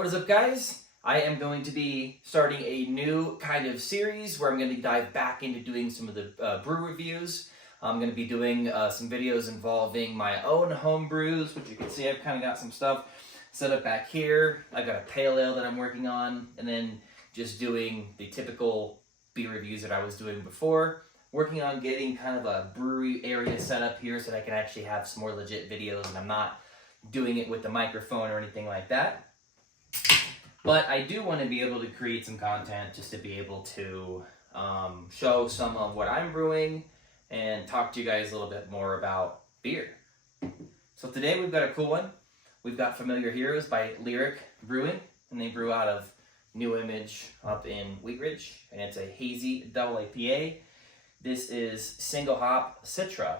What is up, guys? I am going to be starting a new kind of series where I'm going to dive back into doing some of the brew reviews. I'm going to be doing some videos involving my own home brews, which you can see I've kind of got some stuff set up back here. I've got a pale ale that I'm working on, and then just doing the typical beer reviews that I was doing before. Working on getting kind of a brewery area set up here so that I can actually have some more legit videos and I'm not doing it with the microphone or anything like that. But I do want to be able to create some content just to be able to show some of what I'm brewing and talk to you guys a little bit more about beer. So today we've got a cool one. We've got Familiar Heroes by Lyric Brewing, and they brew out of New Image up in Wheat Ridge, and it's a hazy double IPA. This is single hop Citra,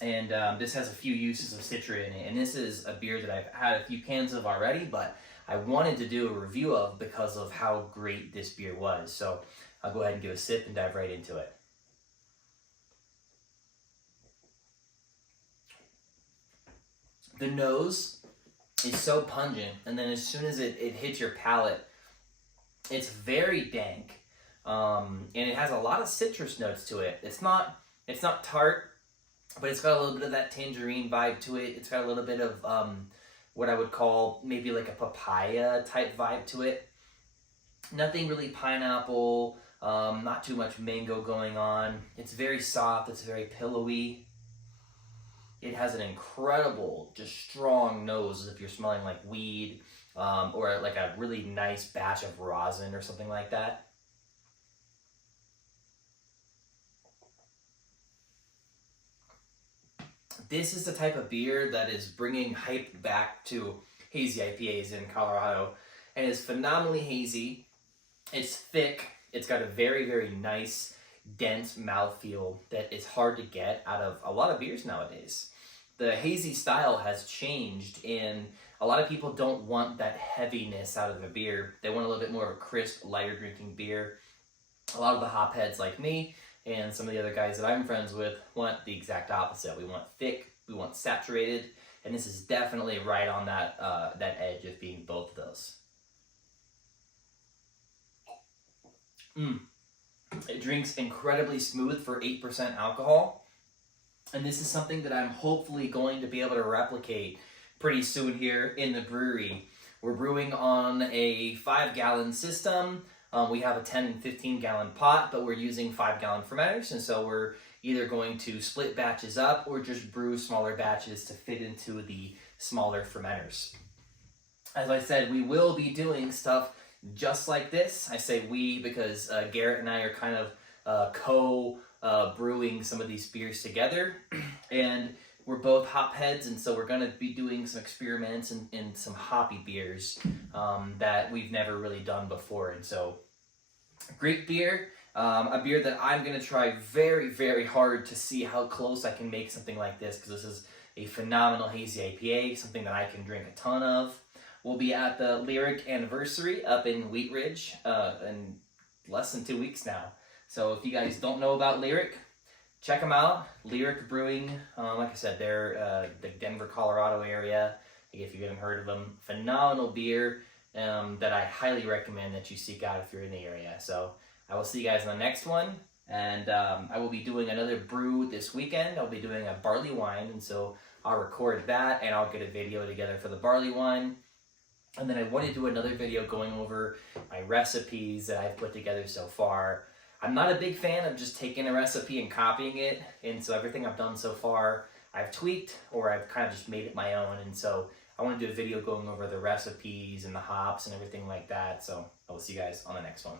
and this has a few uses of Citra in it, and this is a beer that I've had a few cans of already, but I wanted to do a review of because of how great this beer was. So I'll go ahead and give a sip and dive right into it. The nose is so pungent, and then as soon as it hits your palate, it's very dank, and it has a lot of citrus notes to it. It's not tart, but it's got a little bit of that tangerine vibe to it. It's got a little bit of what I would call maybe like a papaya type vibe to it. Nothing really pineapple, not too much mango going on. It's very soft, it's very pillowy. It has an incredible, just strong nose if you're smelling like weed, or like a really nice batch of rosin or something like that. This is the type of beer that is bringing hype back to hazy IPAs in Colorado, and is phenomenally hazy. It's thick. It's got a very, very nice, dense mouthfeel that is hard to get out of a lot of beers nowadays. The hazy style has changed, and a lot of people don't want that heaviness out of a beer. They want a little bit more of a crisp, lighter drinking beer. A lot of the hopheads like me and some of the other guys that I'm friends with want the exact opposite. We want thick, we want saturated, and this is definitely right on that that edge of being both of those. It drinks incredibly smooth for 8% alcohol, and this is something that I'm hopefully going to be able to replicate pretty soon here in the brewery. We're brewing on a 5-gallon system. We have a 10 and 15 gallon pot, but we're using 5-gallon fermenters, and so we're either going to split batches up or just brew smaller batches to fit into the smaller fermenters. As I said, we will be doing stuff just like this. I say we because Garrett and I are kind of co-brewing some of these beers together, and we're both hop heads, and so we're going to be doing some experiments in some hoppy beers that we've never really done before. And so, great beer, a beer that I'm going to try very, very hard to see how close I can make something like this, because this is a phenomenal hazy IPA, something that I can drink a ton of. We'll be at the Lyric anniversary up in Wheat Ridge in less than 2 weeks now. So if you guys don't know about Lyric, check them out. Lyric Brewing, like I said, they're the Denver, Colorado area. If you haven't heard of them, phenomenal beer that I highly recommend that you seek out if you're in the area. So I will see you guys in the next one, and I will be doing another brew this weekend. I'll be doing a barley wine, and so I'll record that, and I'll get a video together for the barley wine. And then I want to do another video going over my recipes that I've put together so far. I'm not a big fan of just taking a recipe and copying it, and so everything I've done so far I've tweaked, or I've kind of just made it my own, and so I want to do a video going over the recipes and the hops and everything like that. So I will see you guys on the next one.